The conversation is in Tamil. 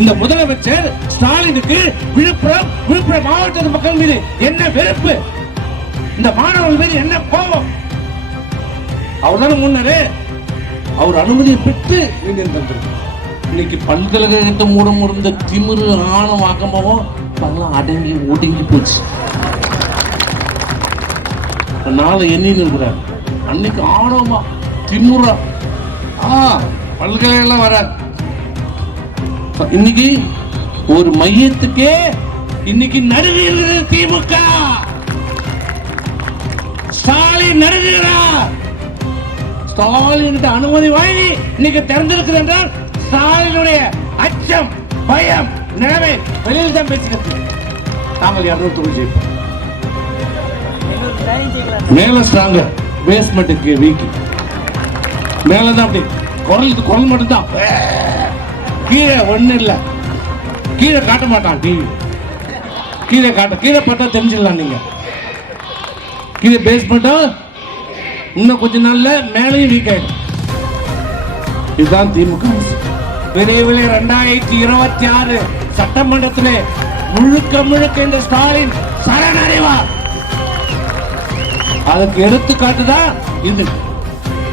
இந்த முதலமைச்சர் ஸ்டாலினுக்கு விழுப்புரம் மாவட்ட மக்கள் மீது என்ன வெறுப்பு, இந்த மாணவர்கள் மீது என்ன கோபம்? அவர்தான முன்னரே அவர் அனுமதியை பெற்று இன்னைக்கு பல்கலைக்கழகத்தை மூட முடிந்த திமிரு ஆணவம் அகமாவும் அதெல்லாம் அடங்கி ஒடுங்கி போச்சு. நாளை எண்ணின்னு இருக்கிறார். அன்னைக்கு ஆணவமா திமுறா பல்கலைக்கழகம் வராது. இன்னைக்கு ஒரு மையத்துக்கே இன்னைக்கு நடுவில் திமுக. ஸ்டாலின் நடுகிறார். ஸ்டாலின் அனுமதி வாங்கி இன்னைக்கு திறந்திருக்கிறது என்றால் ஸ்டாலினுடைய அச்சம் பயம் நிலைமை வெளியில் தான் பேசுகிறது. நாங்கள் 200 ஜெயிப்போம். மேல ஸ்ட்ராங்க, பேஸ்மெண்ட்டுக்கு வீக். மேலதான் அப்படி குரல் மட்டும் தான், கீழே ஒண்ணு இல்ல. கீழே காட்ட மாட்டான் டிவி. கீழே பார்த்தா தெரிஞ்சிடலாம். நீங்க கீழே பேஸ்மெண்ட்டும் இன்னும் கொஞ்ச நாள்ல மேலையும் வீக் ஆயிடும். இதுதான் திமுக. விரைவில் 2026 சட்டமன்றத்திலே முழுக்க இந்த ஸ்டாலின் சரணடைவார். அதுக்கு எடுத்துக்காட்டுதான் இது.